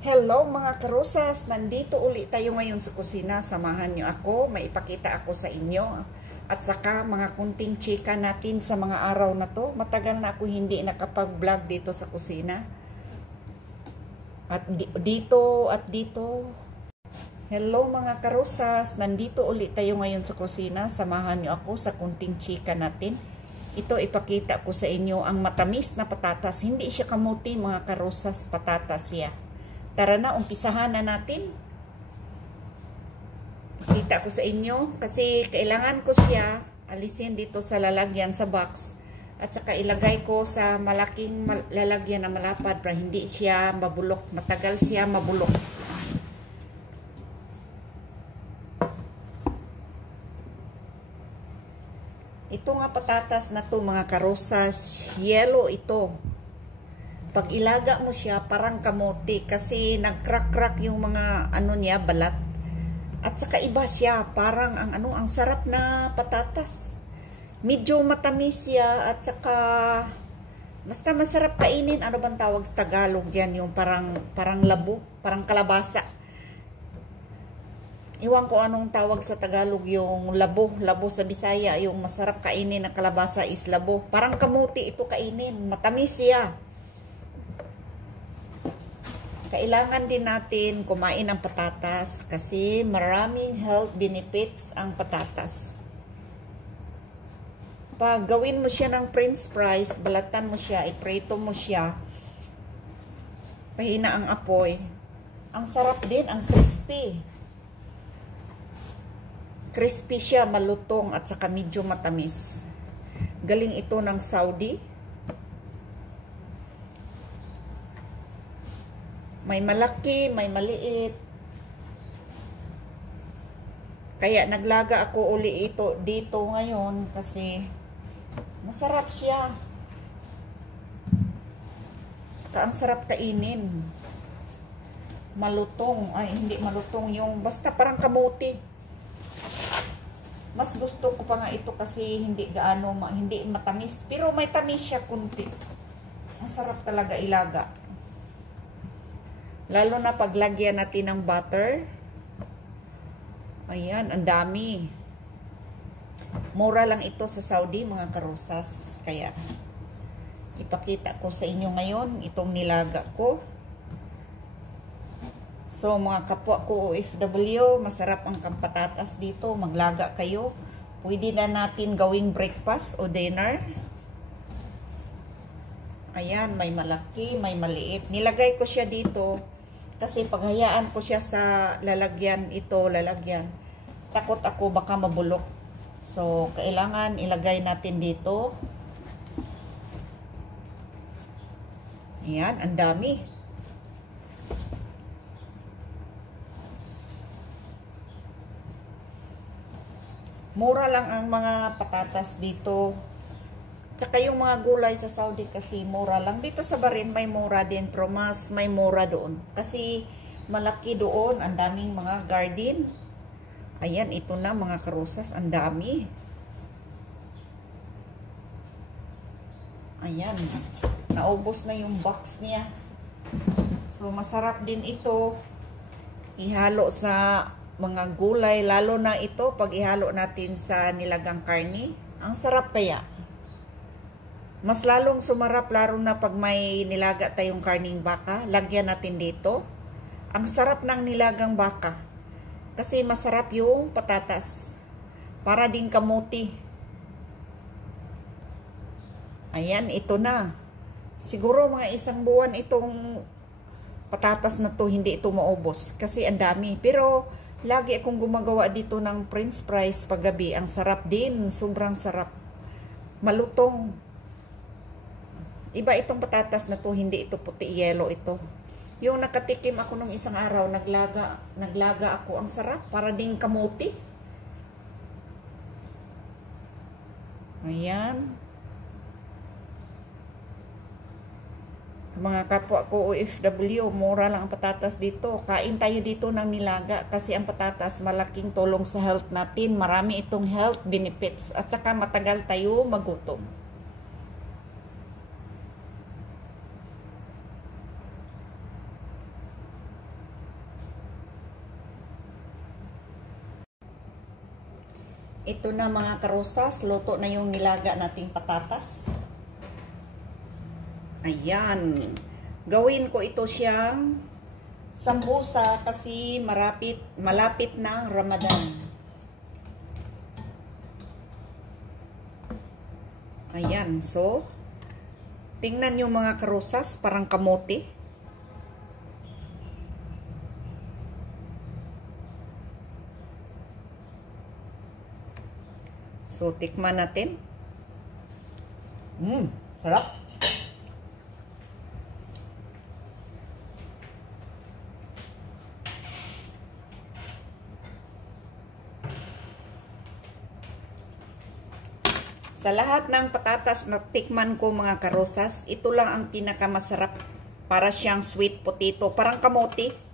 Hello mga karosas, nandito ulit tayo ngayon sa kusina. Samahan nyo ako, maipakita ako sa inyo. At saka mga kunting chika natin sa mga araw na to. Matagal na ako hindi nakapag-vlog dito sa kusina. At dito at dito. Hello mga karosas, nandito ulit tayo ngayon sa kusina. Samahan nyo ako sa kunting chika natin. Ito ipakita ko sa inyo ang matamis na patatas. Hindi siya kamuti mga karosas, patatas siya. Tara na, umpisahan na natin. Kita ko sa inyo kasi kailangan ko siya alisin dito sa lalagyan sa box at saka ilagay ko sa malaking lalagyan na malapad para hindi siya mabulok. Matagal siya mabulok. Ito nga patatas na to mga karosas, yellow ito. Pag ilaga mo siya, parang kamote kasi nag-crack-crack yung mga ano niya, balat. At saka iba siya, parang ang sarap na patatas. Medyo matamis siya at saka basta masarap kainin. Ano bang tawag sa Tagalog diyan, yung parang labo, parang kalabasa. Iwan ko anong tawag sa Tagalog yung labo sa Bisaya, yung masarap kainin na kalabasa is labo. Parang kamote ito kainin, matamis siya. Kailangan din natin kumain ng patatas kasi maraming health benefits ang patatas. Pag gawin mo siya ng french fries, balatan mo siya, iprito mo siya, pahina ang apoy. Ang sarap din, ang crispy. Crispy siya, malutong at saka medyo matamis. Galing ito ng Saudi. May malaki, may maliit. Kaya naglaga ako uli ito dito ngayon kasi masarap siya. Saka ang sarap kainin. Malutong, ay hindi malutong yung basta parang kamote. Mas gusto ko pa nga ito kasi hindi gaano, hindi matamis. Pero may tamis siya kunti. Ang sarap talaga ilaga. Lalo na paglagyan natin ng butter. Ayan, ang dami. Mura lang ito sa Saudi, mga karosas. Kaya, ipakita ko sa inyo ngayon itong nilaga ko. So, mga kapwa ko OFW, masarap ang patatas dito. Maglaga kayo. Pwede na natin gawing breakfast o dinner. Ayan, may malaki, may maliit. Nilagay ko siya dito. Kasi paghayaan ko siya sa lalagyan, takot ako baka mabulok. So, kailangan ilagay natin dito. Ayan, ang dami. Mura lang ang mga patatas dito. Tsaka yung mga gulay sa Saudi kasi mura lang. Dito sa Bahrain may mura din, pero mas may mura doon. Kasi malaki doon, ang daming mga garden. Ayan, ito na mga karosas, ang dami. Ayan, naubos na yung box niya. So, masarap din ito. Ihalo sa mga gulay, lalo na ito pag ihalo natin sa nilagang karne. Ang sarap kaya. Mas lalong sumarap lalo na pag may nilaga tayong karning baka. Lagyan natin dito. Ang sarap ng nilagang baka. Kasi masarap yung patatas. Para din kamuti. Ayan, ito na. Siguro mga 1 buwan itong patatas na to, hindi ito maubos. Kasi ang dami. Pero lagi akong gumagawa dito ng french fries paggabi. Ang sarap din. Sobrang sarap. Malutong. Iba itong patatas na to, hindi ito puti, yellow ito. Yung nakatikim ako nung isang araw, naglaga ako. Ang sarap, para ding kamuti. Ayan. Mga kapwa ko OFW, mura lang ang patatas dito. Kain tayo dito ng nilaga kasi ang patatas malaking tulong sa health natin. Marami itong health benefits at saka matagal tayo magutom. Ito na mga karosas, luto na yung nilaga nating patatas. Ayan. Gawin ko ito siyang sambusa kasi malapit na Ramadan. Ayan, so tingnan nyo mga karosas, parang kamote. So, tikman natin. Sarap. Sa lahat ng patatas na tikman ko mga karosas, ito lang ang pinakamasarap. Para siyang sweet potato, parang kamote.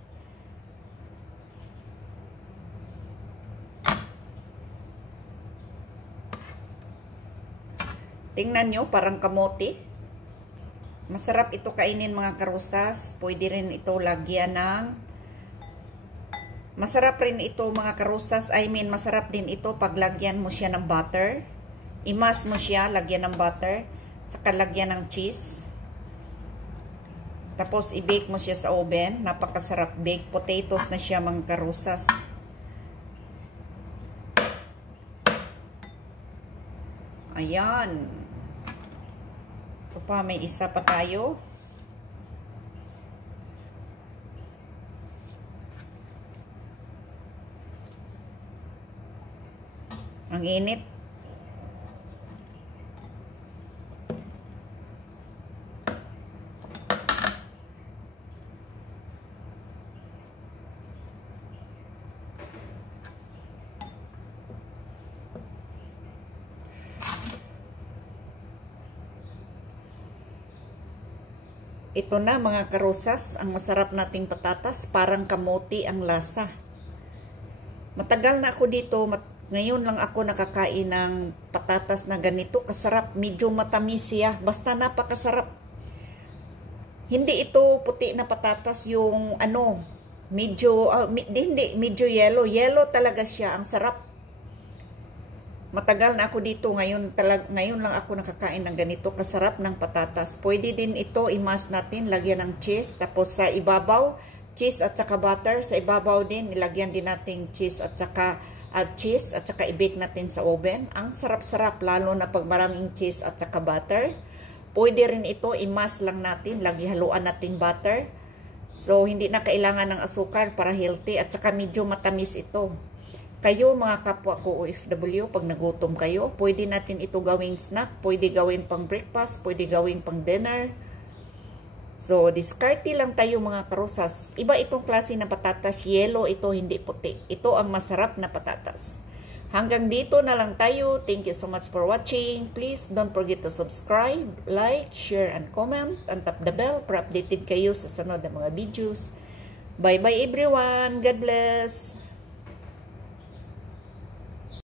Tingnan nyo, parang kamote. Masarap ito kainin mga karosas. Pwede rin ito lagyan ng... Masarap rin ito mga karosas. Masarap din ito pag lagyan mo siya ng butter. Imas mo siya, lagyan ng butter. Saka lagyan ng cheese. Tapos i-bake mo siya sa oven. Napakasarap. Baked potatoes na siya mga karosas. Ayan. Ito pa, may isa pa tayo. Ang init. Ito na mga karosas, ang masarap nating patatas, parang kamote ang lasa. Matagal na ako dito, ngayon lang ako nakakain ng patatas na ganito, kasarap, medyo matamis siya, basta napakasarap. Hindi ito puti na patatas yung medyo, medyo yellow talaga siya, ang sarap. Matagal na ako dito, ngayon lang ako nakakain ng ganito, kasarap ng patatas. Pwede din ito, imas natin, lagyan ng cheese, tapos sa ibabaw, cheese at saka butter, sa ibabaw din, ilagyan din natin cheese at saka i-bake natin sa oven. Ang sarap-sarap, lalo na pag maraming cheese at saka butter. Pwede rin ito, imas lang natin, haluan natin butter. So, hindi na kailangan ng asukar para healthy at saka medyo matamis ito. Kayo mga kapwa ko OFW, pag nagutom kayo, pwede natin ito gawing snack, pwede gawin pang breakfast, pwede gawin pang dinner. So, diskarte lang tayo mga karosas. Iba itong klase ng patatas, yellow ito, hindi puti. Ito ang masarap na patatas. Hanggang dito na lang tayo. Thank you so much for watching. Please don't forget to subscribe, like, share, and comment. And tap the bell para updated kayo sa sunod na mga videos. Bye-bye everyone. God bless.